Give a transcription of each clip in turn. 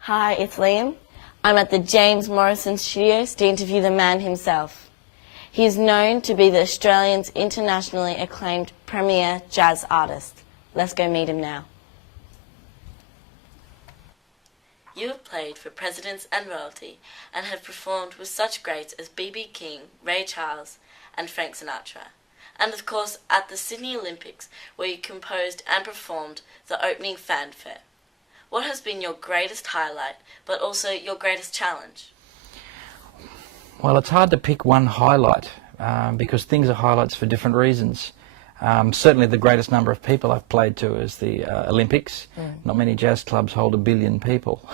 Hi, it's Liam. I'm at the James Morrison studios to interview the man himself. He is known to be the Australian's internationally acclaimed premier jazz artist. Let's go meet him now. You have played for presidents and royalty and have performed with such greats as B.B. King, Ray Charles and Frank Sinatra. And of course at the Sydney Olympics, where you composed and performed the opening fanfare. What has been your greatest highlight, but also your greatest challenge? Well, it's hard to pick one highlight because things are highlights for different reasons. Certainly the greatest number of people I've played to is the Olympics. Not many jazz clubs hold 1 billion people.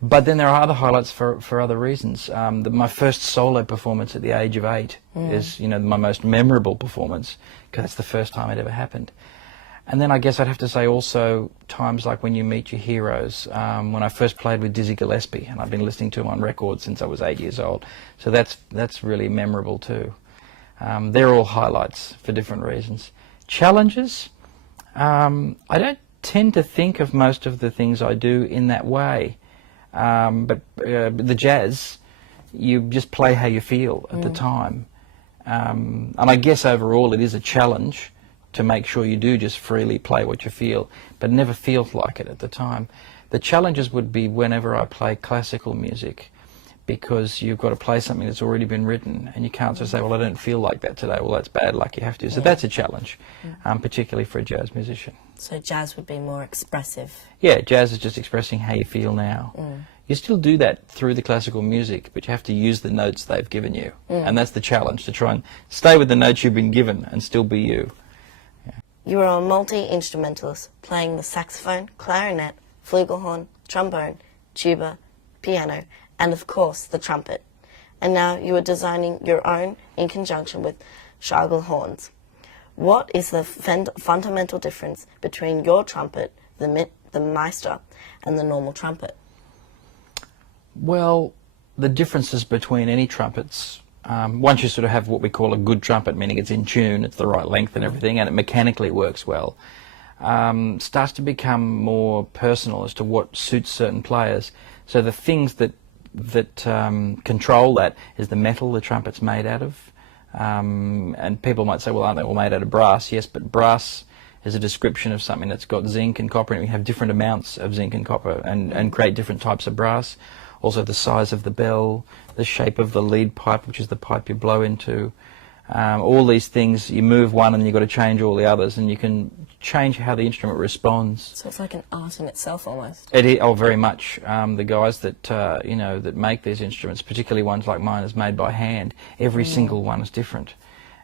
But then there are other highlights for other reasons. My first solo performance at the age of 8 is, my most memorable performance because that's the first time it ever happened. And then I guess I'd have to say also times like when you meet your heroes. When I first played with Dizzy Gillespie, and I've been listening to him on record since I was 8 years old. So that's really memorable too. They're all highlights for different reasons. Challenges? I don't tend to think of most of the things I do in that way. But the jazz, you just play how you feel at the time. And I guess overall it is a challenge to make sure you do just freely play what you feel, but never feels like it at the time. The challenges would be whenever I play classical music, because you've got to play something that's already been written, and you can't just say, well, I don't feel like that today. Well, that's bad luck, you have to. So that's a challenge, particularly for a jazz musician. So jazz would be more expressive? Yeah, jazz is just expressing how you feel now. You still do that through the classical music, but you have to use the notes they've given you. And that's the challenge, to try and stay with the notes you've been given and still be you. You are a multi-instrumentalist, playing the saxophone, clarinet, flugelhorn, trombone, tuba, piano, and of course the trumpet. And now you are designing your own in conjunction with Schagel horns. What is the fundamental difference between your trumpet, the Meister, and the normal trumpet? Well, the differences between any trumpets, once you sort of have what we call a good trumpet, meaning it's in tune, it's the right length and everything, and it mechanically works well, starts to become more personal as to what suits certain players. So the things that control that is the metal the trumpet's made out of. And people might say, well, aren't they all made out of brass? Yes, but brass is a description of something that's got zinc and copper, and we have different amounts of zinc and copper and create different types of brass. Also the size of the bell, the shape of the lead pipe, which is the pipe you blow into. All these things, you move one and you've got to change all the others, and you can change how the instrument responds. So it's like an art in itself almost. It is, oh, very much. The guys that that make these instruments, particularly ones like mine, is made by hand. Every single one is different.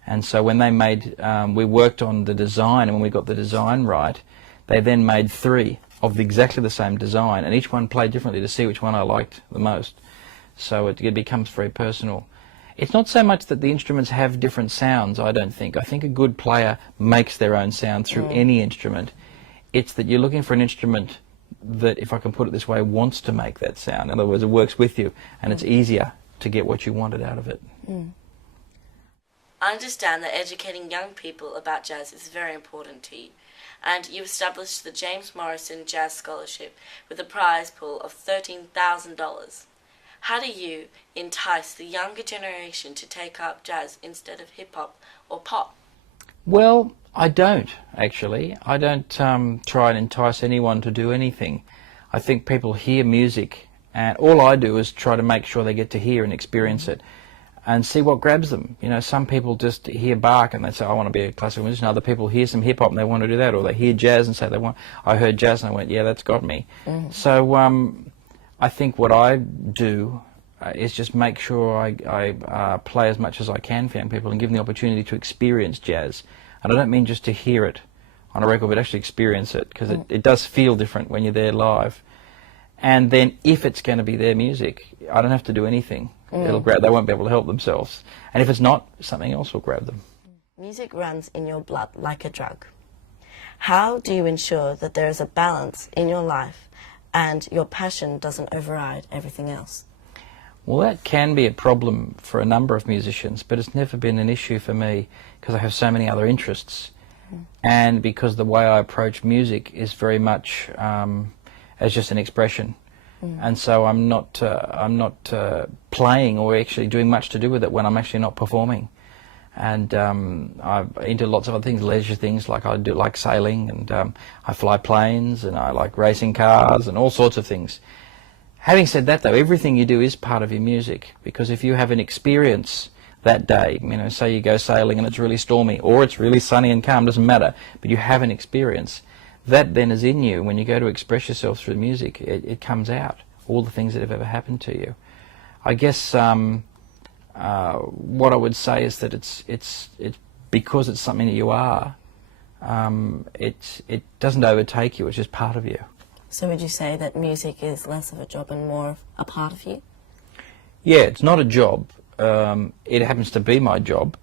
And so when they made, we worked on the design, and when we got the design right, they then made 3 of exactly the same design, and each one played differently to see which one I liked the most. So it becomes very personal. It's not so much that the instruments have different sounds, I don't think. I think a good player makes their own sound through any instrument. It's that you're looking for an instrument that, if I can put it this way, wants to make that sound. In other words, it works with you, and it's easier to get what you wanted out of it. I understand that educating young people about jazz is very important to you, and you established the James Morrison Jazz Scholarship with a prize pool of $13,000. How do you entice the younger generation to take up jazz instead of hip-hop or pop? Well, I don't, actually. I don't try and entice anyone to do anything. I think people hear music, and all I do is try to make sure they get to hear and experience it and see what grabs them. Some people just hear Bach and they say, I want to be a classical musician. Other people hear some hip-hop and they want to do that, or they hear jazz and say, I heard jazz and I went, yeah, that's got me. So I think what I do is just make sure I play as much as I can for young people and give them the opportunity to experience jazz. And I don't mean just to hear it on a record, but actually experience it, because it does feel different when you're there live. And then if it's going to be their music, I don't have to do anything. It'll grab. They won't be able to help themselves. And if it's not, something else will grab them. Music runs in your blood like a drug. How do you ensure that there is a balance in your life and your passion doesn't override everything else? Well, that can be a problem for a number of musicians, but it's never been an issue for me because I have so many other interests, and because the way I approach music is very much as just an expression. and so I'm not playing or actually doing much to do with it when I'm actually not performing. And I'm into lots of other things, leisure things, like I do like sailing, and I fly planes, and I like racing cars and all sorts of things. Having said that, though, everything you do is part of your music, because if you have an experience that day, you know, say you go sailing and it's really stormy, or it's really sunny and calm, doesn't matter, but you have an experience, that then is in you. When you go to express yourself through music, it comes out, all the things that have ever happened to you. I guess what I would say is that it's because it's something that you are, it doesn't overtake you, it's just part of you. So would you say that music is less of a job and more of a part of you? Yeah, it's not a job. It happens to be my job.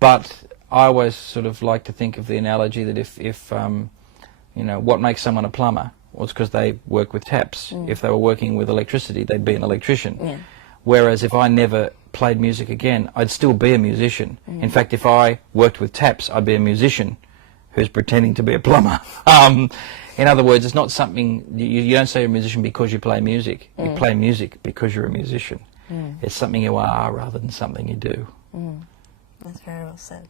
But I always sort of like to think of the analogy that if you know, what makes someone a plumber? Well, it's because they work with taps. If they were working with electricity, they'd be an electrician. Yeah. Whereas if I never played music again, I'd still be a musician. In fact, if I worked with taps, I'd be a musician who's pretending to be a plumber. In other words, it's not something, you don't say you're a musician because you play music. You play music because you're a musician. It's something you are rather than something you do. That's very well said.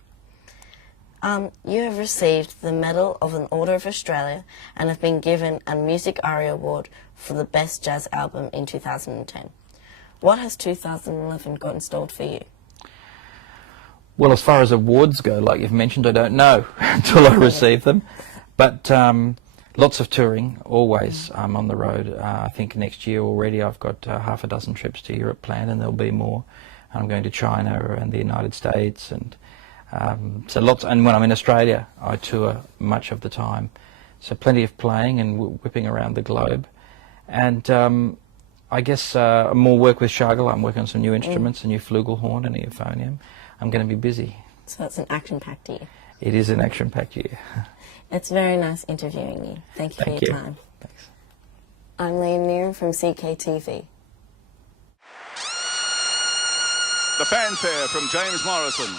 You have received the Medal of an Order of Australia and have been given a Music ARIA Award for the Best Jazz Album in 2010. What has 2011 got installed for you? Well, as far as awards go, like you've mentioned, I don't know until I receive them. But lots of touring, always. I'm on the road. I think next year already I've got half a dozen trips to Europe planned, and there'll be more. I'm going to China and the United States, and so lots. And when I'm in Australia, I tour much of the time. So plenty of playing and whipping around the globe. And I guess more work with Shargel. I'm working on some new instruments, a new flugelhorn and a euphonium. I'm going to be busy. So it's an action-packed year. It is an action-packed year. It's very nice interviewing you. Thank you for your time. Thanks. I'm Liam Neeran from CKTV. The fanfare from James Morrison.